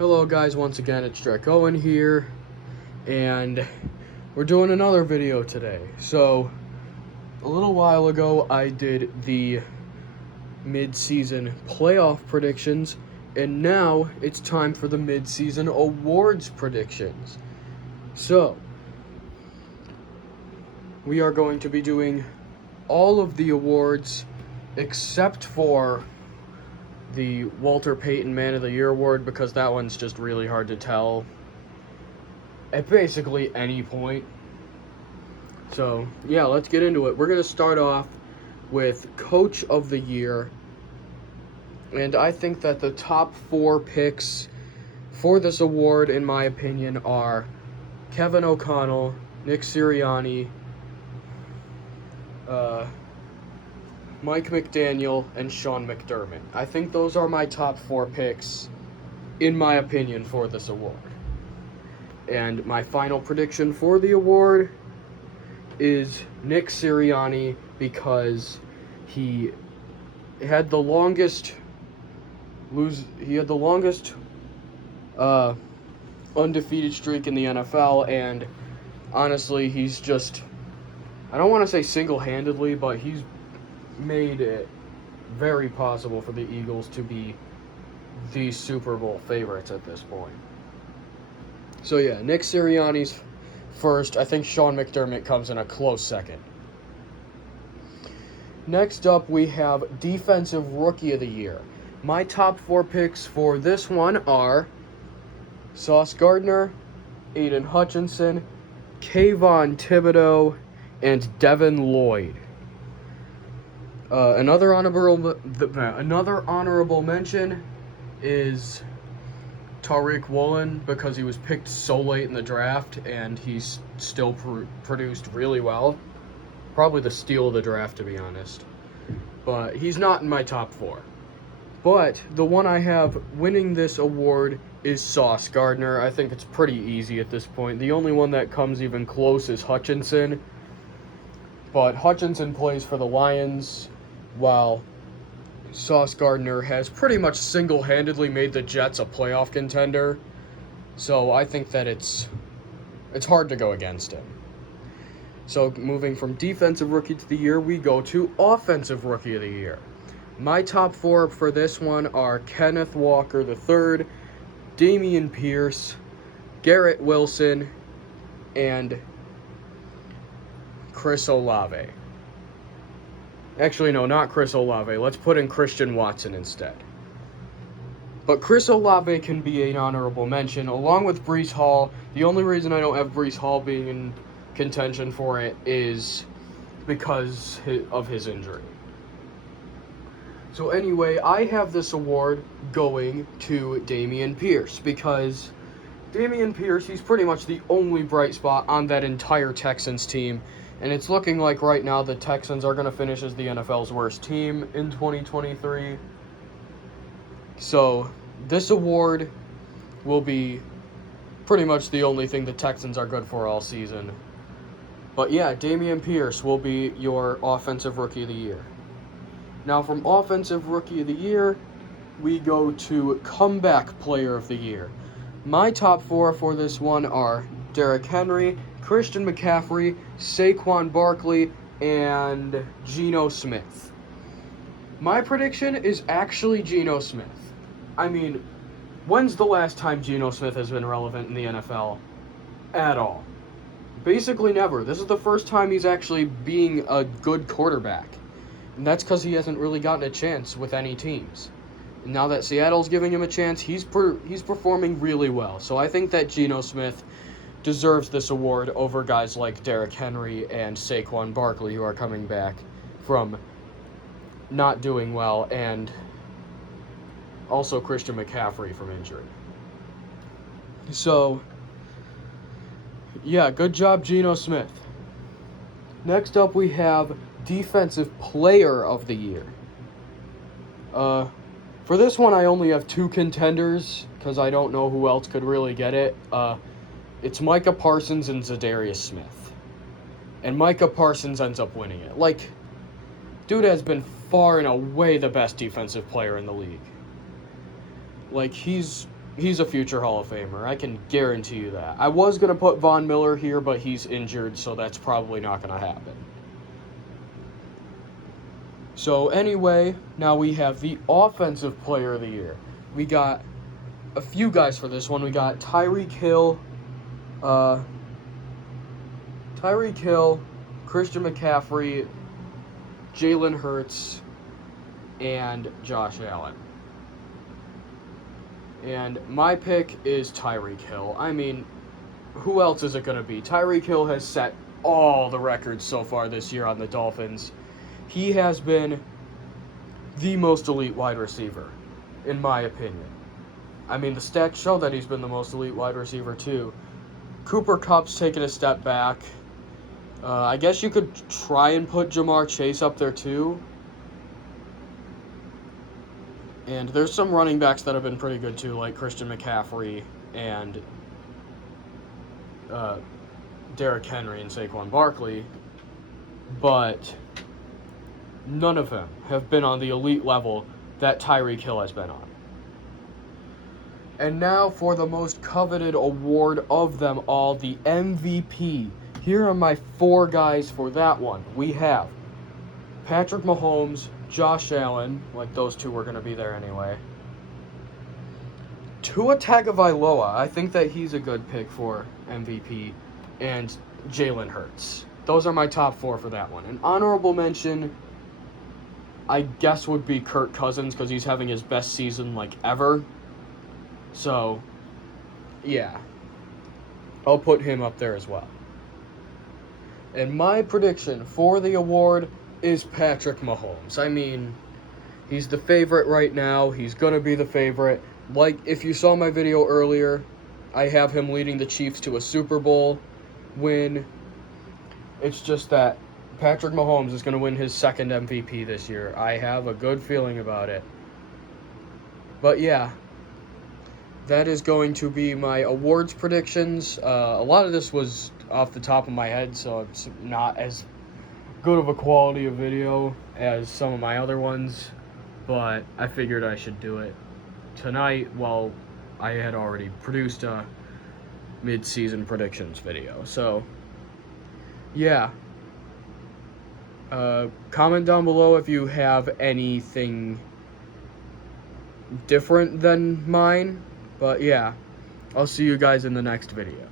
Hello guys, once again it's Drake Owen here, and we're doing another video today. So, a little while ago I did the mid-season playoff predictions, and now it's time for the mid-season awards predictions. So, we are going to be doing all of the awards except for the Walter Payton Man of the Year award, because that one's just really hard to tell at basically any point. So, yeah, let's get into it. We're going to start off with Coach of the Year. And I think that the top 4 picks for this award, in my opinion, are Kevin O'Connell, Nick Sirianni, Mike McDaniel, and Sean McDermott. I think those are my top 4 picks, in my opinion, for this award. And my final prediction for the award is Nick Sirianni, because he had the longest undefeated streak in the NFL, and honestly, he's just, I don't want to say single-handedly, but he's made it very possible for the Eagles to be the Super Bowl favorites at this point. So yeah, Nick Sirianni's first. I think Sean McDermott comes in a close second. Next up, we have Defensive Rookie of the Year. My top 4 picks for this one are Sauce Gardner, Aiden Hutchinson, Kayvon Thibodeau, and Devin Lloyd. Another honorable mention is Tariq Woolen, because he was picked so late in the draft and he's still produced really well. Probably the steal of the draft, to be honest. But he's not in my top 4. But the one I have winning this award is Sauce Gardner. I think it's pretty easy at this point. The only one that comes even close is Hutchinson. But Hutchinson plays for the Lions, while Sauce Gardner has pretty much single-handedly made the Jets a playoff contender. So I think that it's hard to go against him. So moving from Defensive Rookie of the Year, we go to Offensive Rookie of the Year. My top 4 for this one are Kenneth Walker III, Dameon Pierce, Garrett Wilson, and Chris Olave. Actually, no, not Chris Olave. Let's put in Christian Watson instead. But Chris Olave can be an honorable mention, along with Breece Hall. The only reason I don't have Breece Hall being in contention for it is because of his injury. So anyway, I have this award going to Dameon Pierce, because Dameon Pierce, he's pretty much the only bright spot on that entire Texans team. And it's looking like right now the Texans are going to finish as the NFL's worst team in 2023. So this award will be pretty much the only thing the Texans are good for all season. But yeah, Dameon Pierce will be your Offensive Rookie of the Year. Now from Offensive Rookie of the Year, we go to Comeback Player of the Year. My top 4 for this one are Derrick Henry, Christian McCaffrey, Saquon Barkley, and Geno Smith. My prediction is actually Geno Smith. I mean, when's the last time Geno Smith has been relevant in the NFL at all? Basically never. This is the first time he's actually being a good quarterback. And that's because he hasn't really gotten a chance with any teams. And now that Seattle's giving him a chance, he's performing really well. So I think that Geno Smith deserves this award over guys like Derrick Henry and Saquon Barkley, who are coming back from not doing well, and also Christian McCaffrey from injury. So, yeah, good job, Geno Smith. Next up, we have Defensive Player of the Year. For this one, I only have 2 contenders, because I don't know who else could really get it. It's Micah Parsons and Za'Darius Smith. And Micah Parsons ends up winning it. Like, dude has been far and away the best defensive player in the league. Like, he's he's a future Hall of Famer. I can guarantee you that. I was going to put Von Miller here, but he's injured, so that's probably not going to happen. So anyway, now we have the Offensive Player of the Year. We got a few guys for this one. We got Tyreek Hill, Christian McCaffrey, Jalen Hurts, and Josh Allen. And my pick is Tyreek Hill. I mean, who else is it going to be? Tyreek Hill has set all the records so far this year on the Dolphins. He has been the most elite wide receiver, in my opinion. I mean, the stats show that he's been the most elite wide receiver, too. Cooper Kupp's taken a step back. I guess you could try and put Jamar Chase up there, too. And there's some running backs that have been pretty good, too, like Christian McCaffrey and Derrick Henry and Saquon Barkley. But none of them have been on the elite level that Tyreek Hill has been on. And now for the most coveted award of them all, the MVP. Here are my 4 guys for that one. We have Patrick Mahomes, Josh Allen, like those two were going to be there anyway. Tua Tagovailoa, I think that he's a good pick for MVP, and Jalen Hurts. Those are my top 4 for that one. An honorable mention, I guess, would be Kirk Cousins, because he's having his best season, like, ever. So, yeah. I'll put him up there as well. And my prediction for the award is Patrick Mahomes. I mean, he's the favorite right now. He's going to be the favorite. Like, if you saw my video earlier, I have him leading the Chiefs to a Super Bowl win. It's just that Patrick Mahomes is going to win his second MVP this year. I have a good feeling about it. But yeah, that is going to be my awards predictions. A lot of this was off the top of my head, so it's not as good of a quality of video as some of my other ones, but I figured I should do it tonight while I had already produced a mid-season predictions video. So, yeah. Comment down below if you have anything different than mine. But yeah, I'll see you guys in the next video.